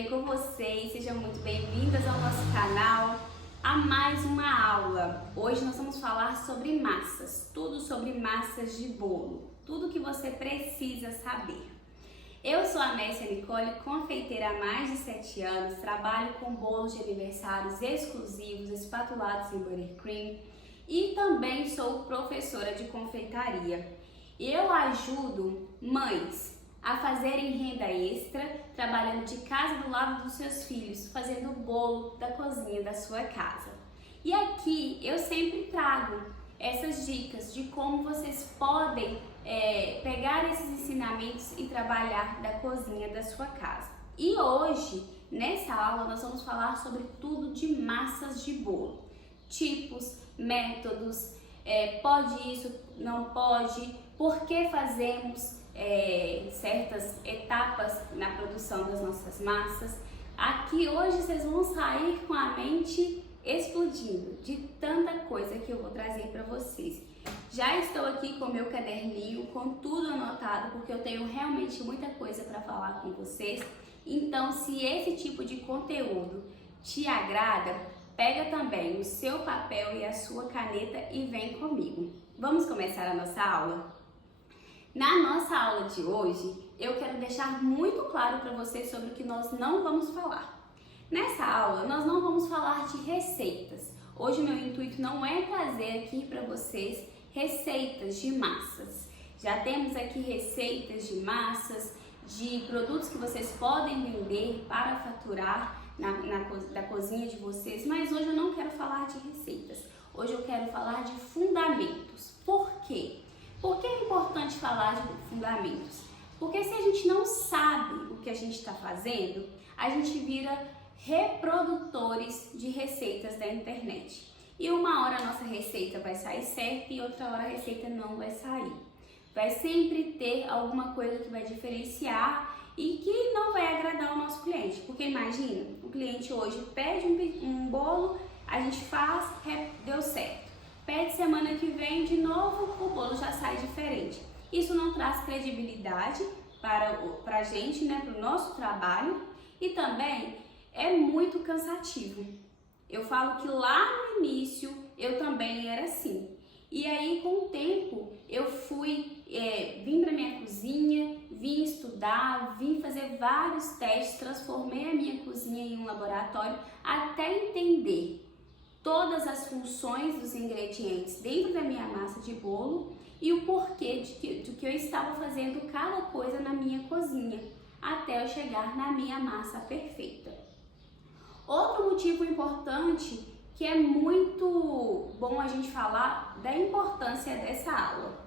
bem com vocês? Sejam muito bem-vindas ao nosso canal, a mais uma aula. Hoje nós vamos falar sobre massas, tudo sobre massas de bolo, tudo que você precisa saber. Eu sou a Messia Nicole, confeiteira há mais de 7 anos, trabalho com bolos de aniversários exclusivos, espatulados em buttercream e também sou professora de confeitaria. Eu ajudo mães a fazerem renda extra, trabalhando de casa do lado dos seus filhos, fazendo o bolo da cozinha da sua casa. E aqui eu sempre trago essas dicas de como vocês podem pegar esses ensinamentos e trabalhar da cozinha da sua casa. E hoje, nessa aula, nós vamos falar sobre tudo de massas de bolo. Tipos, métodos, pode isso, não pode, por que fazemos certas etapas na produção das nossas massas. Aqui hoje vocês vão sair com a mente explodindo de tanta coisa que eu vou trazer para vocês. Já estou aqui com meu caderninho, com tudo anotado, porque eu tenho realmente muita coisa para falar com vocês. Então, se esse tipo de conteúdo te agrada, pega também o seu papel e a sua caneta e vem comigo. Vamos começar a nossa aula? Na nossa aula de hoje, eu quero deixar muito claro para vocês sobre o que nós não vamos falar. Nessa aula, nós não vamos falar de receitas. Hoje, meu intuito não é trazer aqui para vocês receitas de massas. Já temos aqui receitas de massas, de produtos que vocês podem vender para faturar da cozinha de vocês, mas hoje eu não quero falar de receitas. Hoje eu quero falar de fundamentos. Por quê? Por que é importante falar de fundamentos? Porque se a gente não sabe o que a gente está fazendo, a gente vira reprodutores de receitas da internet. E uma hora a nossa receita vai sair certa e outra hora a receita não vai sair. Vai sempre ter alguma coisa que vai diferenciar e que não vai agradar o nosso cliente. Porque imagina, o cliente hoje pede um bolo, a gente faz, deu certo. Pede semana que vem de novo, o bolo já sai diferente. Isso não traz credibilidade para a gente, né, para o nosso trabalho, e também é muito cansativo. Eu falo que lá no início eu também era assim. E aí, com o tempo, eu vim para minha cozinha, vim estudar, vim fazer vários testes, transformei a minha cozinha em um laboratório até entender todas as funções dos ingredientes dentro da minha massa de bolo e o porquê de que eu estava fazendo cada coisa na minha cozinha, até eu chegar na minha massa perfeita. Outro motivo importante que é muito bom a gente falar da importância dessa aula.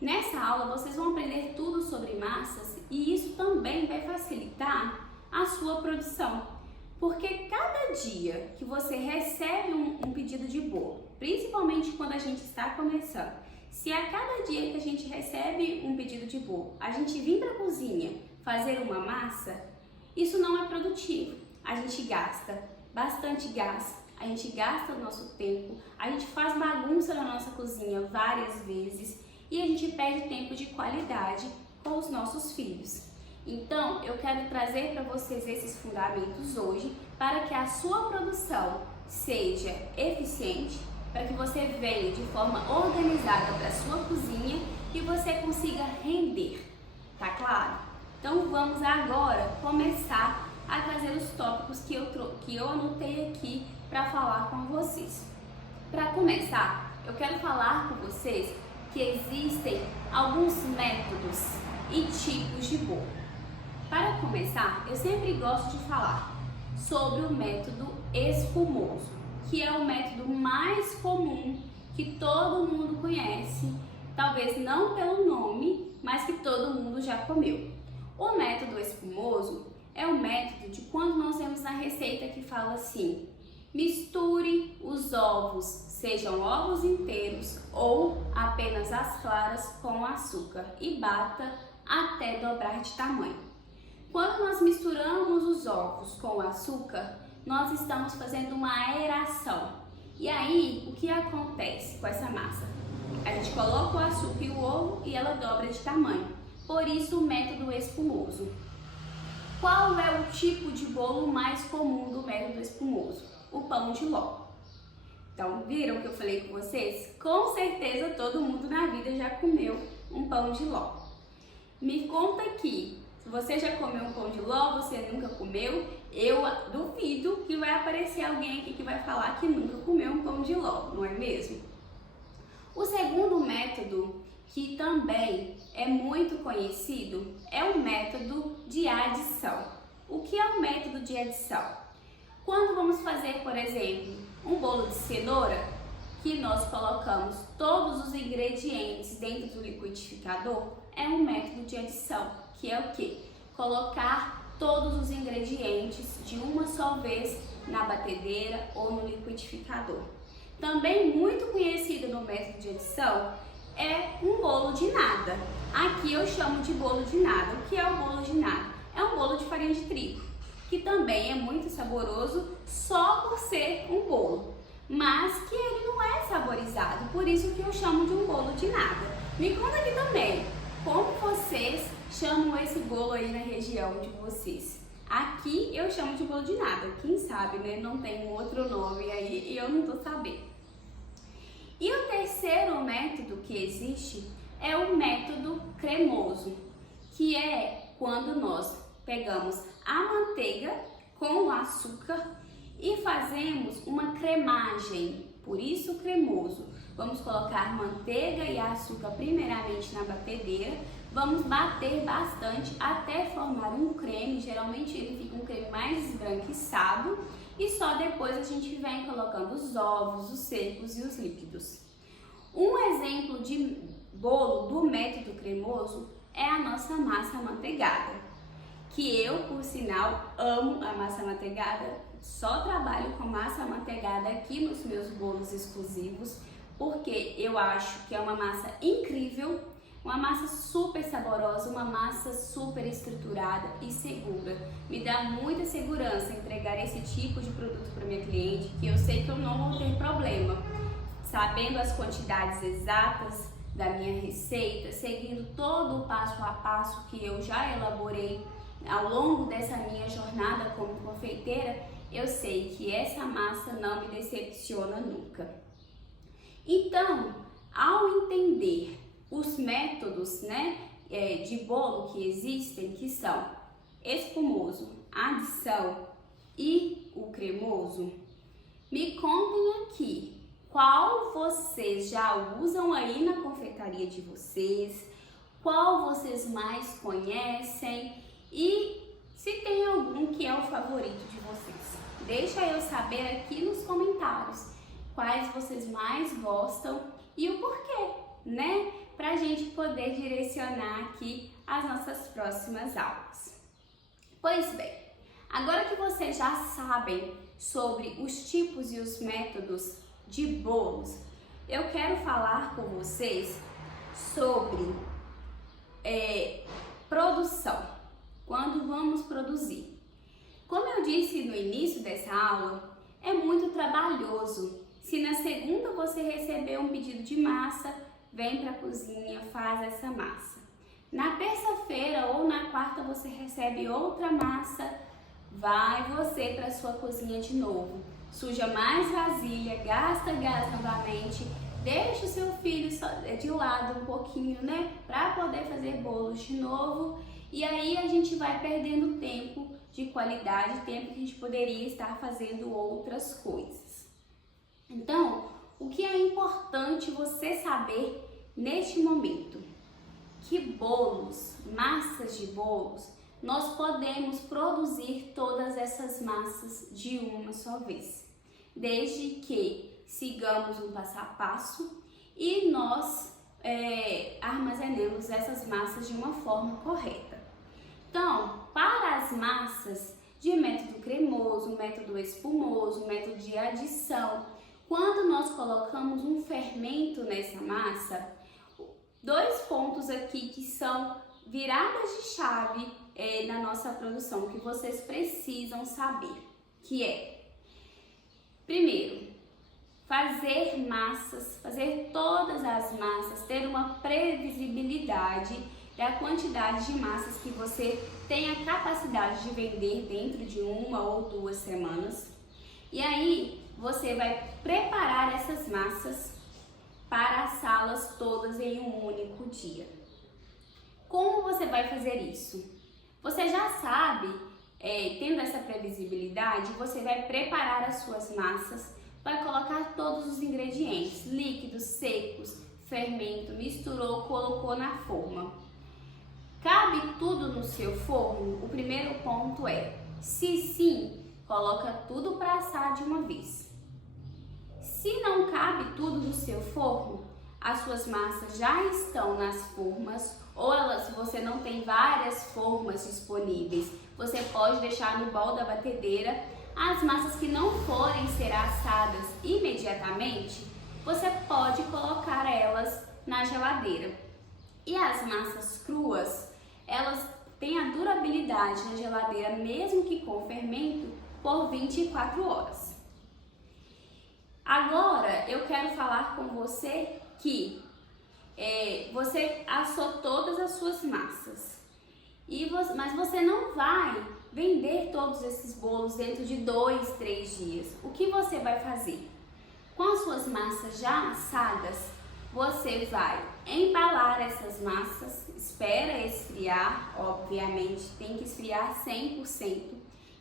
Nessa aula vocês vão aprender tudo sobre massas e isso também vai facilitar a sua produção. Porque cada dia que você recebe um pedido de bolo, principalmente quando a gente está começando, se a cada dia que a gente recebe um pedido de bolo, a gente vir para a cozinha fazer uma massa, isso não é produtivo. A gente gasta bastante gás, a gente gasta o nosso tempo, a gente faz bagunça na nossa cozinha várias vezes e a gente perde tempo de qualidade com os nossos filhos. Então, eu quero trazer para vocês esses fundamentos hoje para que a sua produção seja eficiente, para que você venha de forma organizada para a sua cozinha e você consiga render, tá claro? Então, vamos agora começar a trazer os tópicos que eu anotei aqui para falar com vocês. Para começar, eu quero falar com vocês que existem alguns métodos e tipos de bolo. Para começar, eu sempre gosto de falar sobre o método espumoso, que é o método mais comum que todo mundo conhece, talvez não pelo nome, mas que todo mundo já comeu. O método espumoso é o método de quando nós temos na receita que fala assim: misture os ovos, sejam ovos inteiros ou apenas as claras com açúcar e bata até dobrar de tamanho. Quando nós misturamos os ovos com o açúcar, nós estamos fazendo uma aeração. E aí, o que acontece com essa massa? A gente coloca o açúcar e o ovo e ela dobra de tamanho. Por isso, o método espumoso. Qual é o tipo de bolo mais comum do método espumoso? O pão de ló. Então, viram o que eu falei com vocês? Com certeza todo mundo na vida já comeu um pão de ló. Me conta aqui, se você já comeu um pão de ló, você nunca comeu, eu duvido que vai aparecer alguém aqui que vai falar que nunca comeu um pão de ló, não é mesmo? O segundo método, que também é muito conhecido, é o método de adição. O que é o método de adição? Quando vamos fazer, por exemplo, um bolo de cenoura, que nós colocamos todos os ingredientes dentro do liquidificador, é um método de adição, que é o quê? Colocar todos os ingredientes de uma só vez na batedeira ou no liquidificador. Também muito conhecido no método de adição é um bolo de nada. Aqui eu chamo de bolo de nada. O que é o bolo de nada? É um bolo de farinha de trigo, que também é muito saboroso só por ser um bolo, mas que ele não é saborizado, por isso que eu chamo de um bolo de nada. Me conta aqui também, como vocês chamam esse bolo aí na região de vocês? Aqui eu chamo de bolo de nada, quem sabe, né? Não tem um outro nome aí e eu não tô sabendo. E o terceiro método que existe é o método cremoso, que é quando nós pegamos a manteiga com o açúcar e fazemos uma cremagem, por isso cremoso. Vamos colocar manteiga e açúcar primeiramente na batedeira, vamos bater bastante até formar um creme, geralmente ele fica um creme mais esbranquiçado, e só depois a gente vem colocando os ovos, os secos e os líquidos. Um exemplo de bolo do método cremoso é a nossa massa amanteigada, que eu, por sinal, amo a massa amanteigada, só trabalho com massa amanteigada aqui nos meus bolos exclusivos, porque eu acho que é uma massa incrível, uma massa super saborosa, uma massa super estruturada e segura. Me dá muita segurança entregar esse tipo de produto para minha cliente, que eu sei que eu não vou ter problema, sabendo as quantidades exatas da minha receita, seguindo todo o passo a passo que eu já elaborei ao longo dessa minha jornada como confeiteira, eu sei que essa massa não me decepciona nunca. Então, ao entender os métodos, de bolo que existem, que são espumoso, adição e o cremoso, me contem aqui qual vocês já usam aí na confeitaria de vocês, qual vocês mais conhecem e se tem algum que é o favorito de vocês. Deixa eu saber aqui nos comentários quais vocês mais gostam e o porquê, pra gente poder direcionar aqui as nossas próximas aulas. Pois bem, agora que vocês já sabem sobre os tipos e os métodos de bolos, eu quero falar com vocês sobre produção, quando vamos produzir. Como eu disse no início dessa aula, é muito trabalhoso. Se na segunda você receber um pedido de massa, vem para a cozinha, faz essa massa. Na terça-feira ou na quarta você recebe outra massa, vai você para sua cozinha de novo. Suja mais vasilha, gasta gás novamente, deixa o seu filho de lado um pouquinho, para poder fazer bolos de novo. E aí a gente vai perdendo tempo de qualidade, tempo que a gente poderia estar fazendo outras coisas. Então, o que é importante você saber neste momento? Que bolos, massas de bolos, nós podemos produzir todas essas massas de uma só vez, desde que sigamos um passo a passo e nós armazenemos essas massas de uma forma correta. Então, para as massas de método cremoso, método espumoso, método de adição, quando nós colocamos um fermento nessa massa, dois pontos aqui que são viradas de chave na nossa produção, que vocês precisam saber, que é, primeiro, fazer massas, fazer todas as massas, ter uma previsibilidade da quantidade de massas que você tem a capacidade de vender dentro de 1 ou 2 semanas. E aí você vai preparar essas massas para assá-las todas em um único dia. Como você vai fazer isso? Você já sabe, tendo essa previsibilidade, você vai preparar as suas massas, vai colocar todos os ingredientes, líquidos, secos, fermento, misturou, colocou na forma. Cabe tudo no seu forno? O primeiro ponto é, se sim, coloca tudo para assar de uma vez. Se não cabe tudo no seu forno, as suas massas já estão nas formas, ou se você não tem várias formas disponíveis, você pode deixar no bol da batedeira. As massas que não forem ser assadas imediatamente, você pode colocar elas na geladeira. E as massas cruas, elas têm a durabilidade na geladeira, mesmo que com fermento, por 24 horas. Agora eu quero falar com você que você assou todas as suas massas, mas você não vai vender todos esses bolos dentro de 2, 3 dias. O que você vai fazer? Com as suas massas já assadas, você vai embalar essas massas, espera esfriar, obviamente tem que esfriar 100%.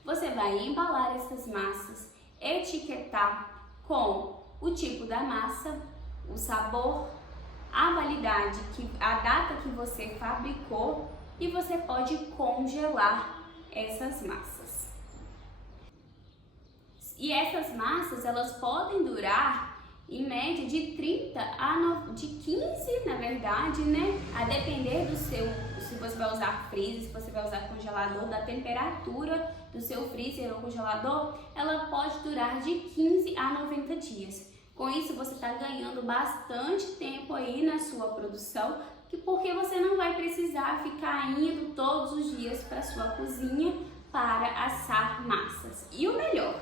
Você vai embalar essas massas, etiquetar com o tipo da massa, o sabor, a validade, a data que você fabricou, e você pode congelar essas massas. E essas massas, elas podem durar em média de 15, na verdade, né? A depender do seu, se você vai usar freezer, se você vai usar congelador, da temperatura do seu freezer ou congelador, ela pode durar de 15 a 90 dias. Com isso, você está ganhando bastante tempo aí na sua produção, porque você não vai precisar ficar indo todos os dias para a sua cozinha para assar massas. E o melhor,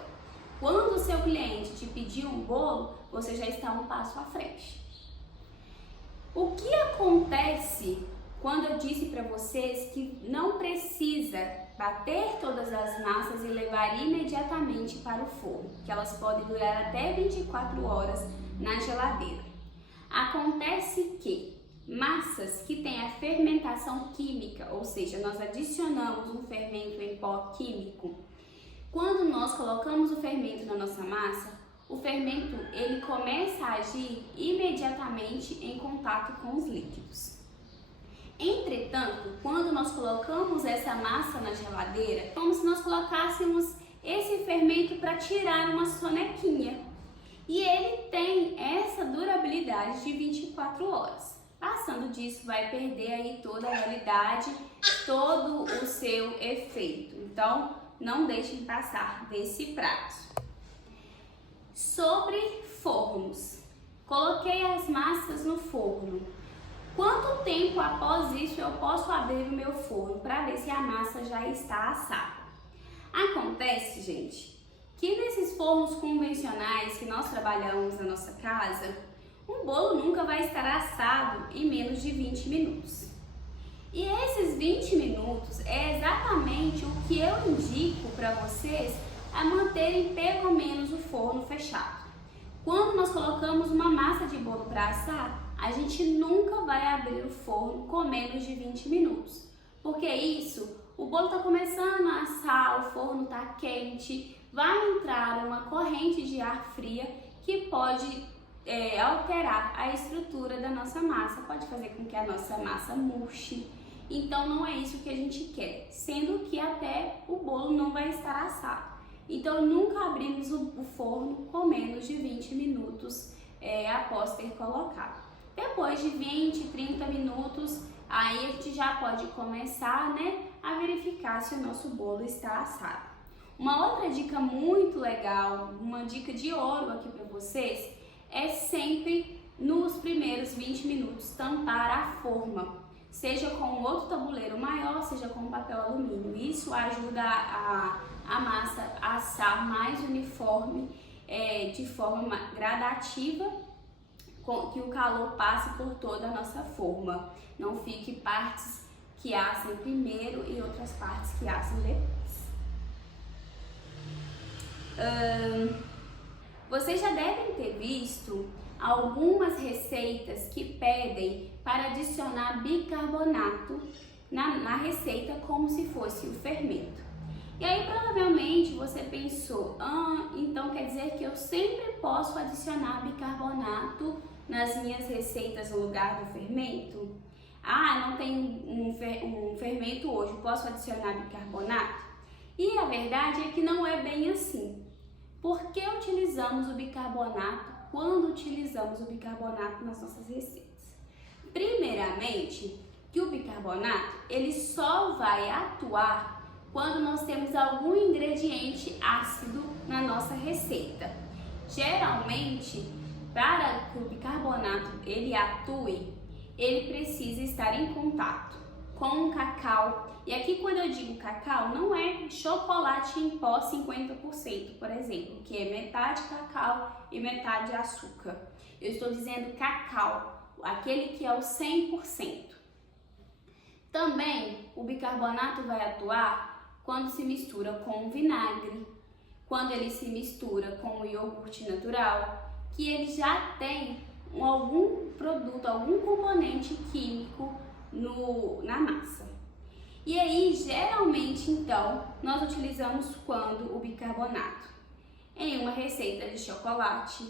quando o seu cliente te pedir um bolo, você já está um passo à frente. O que acontece quando eu disse para vocês que não precisa bater todas as massas e levar imediatamente para o forno, que elas podem durar até 24 horas na geladeira? Acontece que massas que têm a fermentação química, ou seja, nós adicionamos um fermento em pó químico. Quando nós colocamos o fermento na nossa massa, o fermento ele começa a agir imediatamente em contato com os líquidos. Entretanto, quando nós colocamos essa massa na geladeira, é como se nós colocássemos esse fermento para tirar uma sonequinha. E ele tem essa durabilidade de 24 horas. Passando disso, vai perder aí toda a validade, todo o seu efeito. Então, não deixem passar desse prazo. Sobre fornos. Coloquei as massas no forno. Quanto tempo após isso eu posso abrir o meu forno para ver se a massa já está assada? Acontece, gente, que nesses fornos convencionais que nós trabalhamos na nossa casa, um bolo nunca vai estar assado em menos de 20 minutos. E esses 20 minutos é exatamente o que eu indico para vocês a manterem pelo menos o forno fechado. Quando nós colocamos uma massa de bolo para assar, a gente nunca vai abrir o forno com menos de 20 minutos. Porque isso, o bolo está começando a assar, o forno está quente, vai entrar uma corrente de ar fria que pode alterar a estrutura da nossa massa, pode fazer com que a nossa massa murche. Então não é isso que a gente quer, sendo que até o bolo não vai estar assado. Então nunca abrimos o forno com menos de 20 minutos após ter colocado. Depois de 20, 30 minutos, aí a gente já pode começar, a verificar se o nosso bolo está assado. Uma outra dica muito legal, uma dica de ouro aqui para vocês, é sempre nos primeiros 20 minutos tampar a forma, seja com outro tabuleiro maior, seja com papel alumínio. Isso ajuda a massa a assar mais uniforme, de forma gradativa, que o calor passe por toda a nossa forma. Não fique partes que assem primeiro e outras partes que assem depois. Vocês já devem ter visto algumas receitas que pedem para adicionar bicarbonato na receita como se fosse o fermento. E aí provavelmente você pensou, então quer dizer que eu sempre posso adicionar bicarbonato nas minhas receitas no lugar do fermento? Não tem um fermento hoje, posso adicionar bicarbonato? E a verdade é que não é bem assim. Por que utilizamos o bicarbonato quando utilizamos o bicarbonato nas nossas receitas? Primeiramente, que o bicarbonato ele só vai atuar quando nós temos algum ingrediente ácido na nossa receita. Geralmente, para que o bicarbonato ele atue, ele precisa estar em contato com o cacau. E aqui quando eu digo cacau, não é chocolate em pó 50%, por exemplo, que é metade cacau e metade açúcar. Eu estou dizendo cacau, aquele que é o 100%. Também o bicarbonato vai atuar quando se mistura com o vinagre, quando ele se mistura com o iogurte natural, que ele já tem algum produto, algum componente químico na massa. E aí, geralmente, então, nós utilizamos quando o bicarbonato? Em uma receita de chocolate,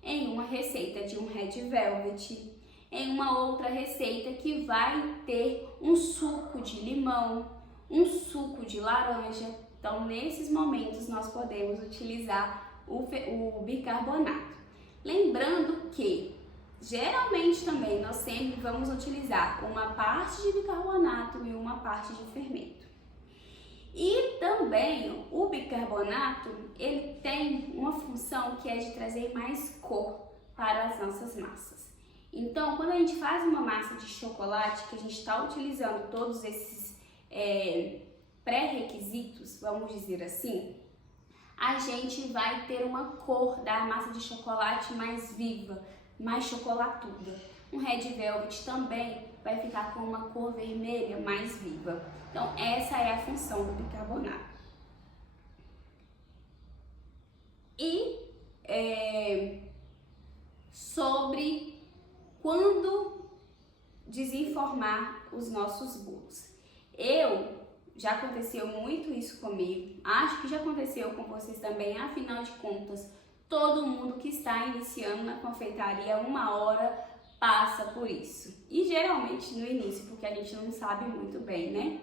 em uma receita de um red velvet, em uma outra receita que vai ter um suco de limão, um suco de laranja. Então, nesses momentos, nós podemos utilizar o bicarbonato. Lembrando que, geralmente também, nós sempre vamos utilizar uma parte de bicarbonato e uma parte de fermento. E também o bicarbonato, ele tem uma função que é de trazer mais cor para as nossas massas. Então, quando a gente faz uma massa de chocolate, que a gente está utilizando todos esses pré-requisitos, vamos dizer assim, a gente vai ter uma cor da massa de chocolate mais viva, mais chocolatuda. Um red velvet também vai ficar com uma cor vermelha mais viva. Então, essa é a função do bicarbonato. E sobre quando desenformar os nossos bolos. Já aconteceu muito isso comigo, acho que já aconteceu com vocês também, afinal de contas, todo mundo que está iniciando na confeitaria 1 hora passa por isso. E geralmente no início, porque a gente não sabe muito bem, né?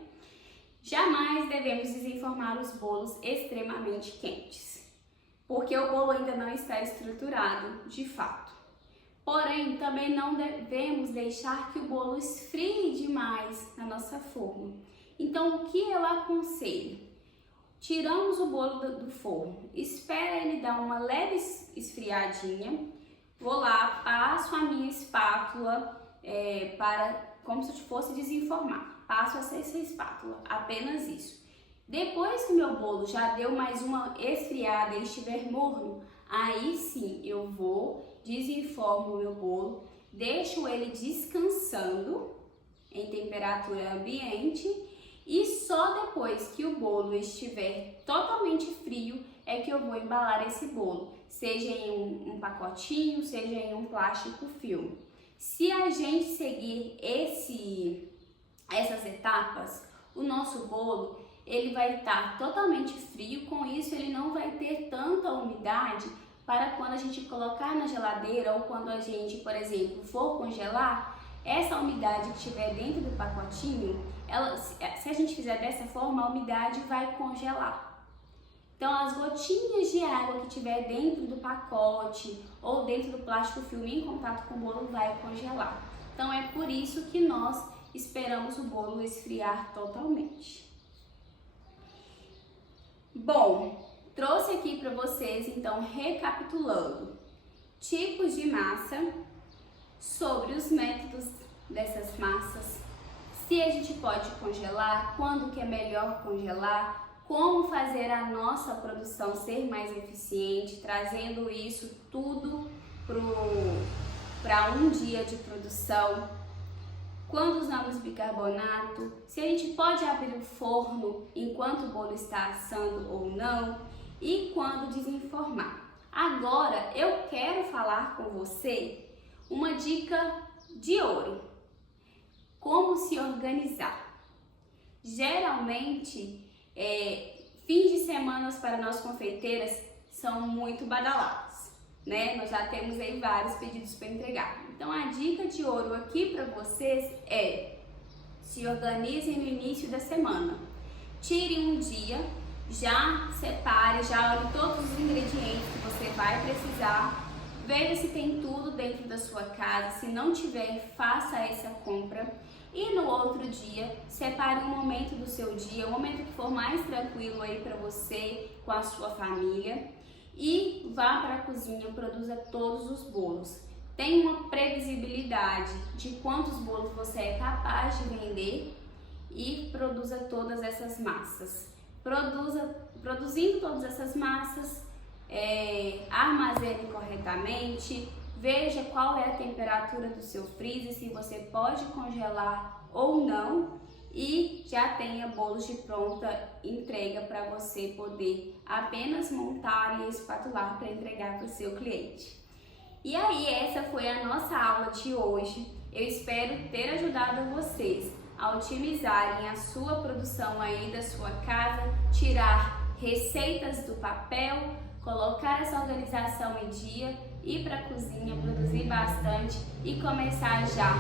Jamais devemos desenformar os bolos extremamente quentes, porque o bolo ainda não está estruturado de fato. Porém, também não devemos deixar que o bolo esfrie demais na nossa forma. Então, o que eu aconselho? Tiramos o bolo do forno, espera ele dar uma leve esfriadinha, vou lá, passo a minha espátula como se eu fosse desenformar, passo essa espátula, apenas isso. Depois que o meu bolo já deu mais uma esfriada e estiver morno, aí sim eu vou, desenformo o meu bolo, deixo ele descansando em temperatura ambiente e só depois que o bolo estiver totalmente frio é que eu vou embalar esse bolo, seja em um pacotinho, seja em um plástico filme. Se a gente seguir essas etapas, o nosso bolo ele vai estar totalmente frio, com isso ele não vai ter tanta umidade para quando a gente colocar na geladeira ou quando a gente, por exemplo, for congelar, essa umidade que estiver dentro do pacotinho, se a gente fizer dessa forma, a umidade vai congelar. Então, as gotinhas de água que estiver dentro do pacote ou dentro do plástico filme em contato com o bolo vai congelar. Então, é por isso que nós esperamos o bolo esfriar totalmente. Bom, trouxe aqui para vocês, então, recapitulando, tipos de massa, sobre os métodos dessas massas, se a gente pode congelar, quando que é melhor congelar, como fazer a nossa produção ser mais eficiente, trazendo isso tudo para um dia de produção, quando usamos bicarbonato, se a gente pode abrir o forno enquanto o bolo está assando ou não e quando desenformar. Agora eu quero falar com você uma dica de ouro: como se organizar. Geralmente, fins de semana para nós confeiteiras são muito badalados, né? Nós já temos aí vários pedidos para entregar. Então a dica de ouro aqui para vocês é: se organizem no início da semana. Tire um dia, já separe, já olhe todos os ingredientes que você vai precisar, veja se tem tudo dentro da sua casa. Se não tiver, faça essa compra. E no outro dia, separe um momento do seu dia, um momento que for mais tranquilo aí para você, com a sua família, e vá para a cozinha, produza todos os bolos. Tenha uma previsibilidade de quantos bolos você é capaz de vender e produza todas essas massas. Produzindo todas essas massas, armazene corretamente, veja qual é a temperatura do seu freezer, se você pode congelar ou não, e já tenha bolos de pronta entrega para você poder apenas montar e espatular para entregar para o seu cliente. E aí, essa foi a nossa aula de hoje. Eu espero ter ajudado vocês a otimizarem a sua produção aí da sua casa, tirar receitas do papel, colocar essa organização em dia, ir para a cozinha, produzir bastante e começar já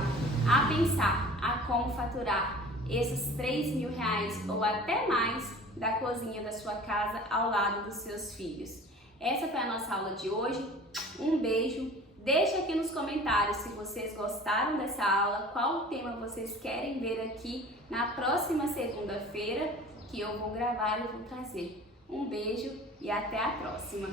a pensar a como faturar esses R$3.000 ou até mais da cozinha da sua casa ao lado dos seus filhos. Essa foi a nossa aula de hoje. Um beijo. Deixa aqui nos comentários se vocês gostaram dessa aula, qual tema vocês querem ver aqui na próxima segunda-feira, que eu vou gravar e vou trazer. Um beijo e até a próxima!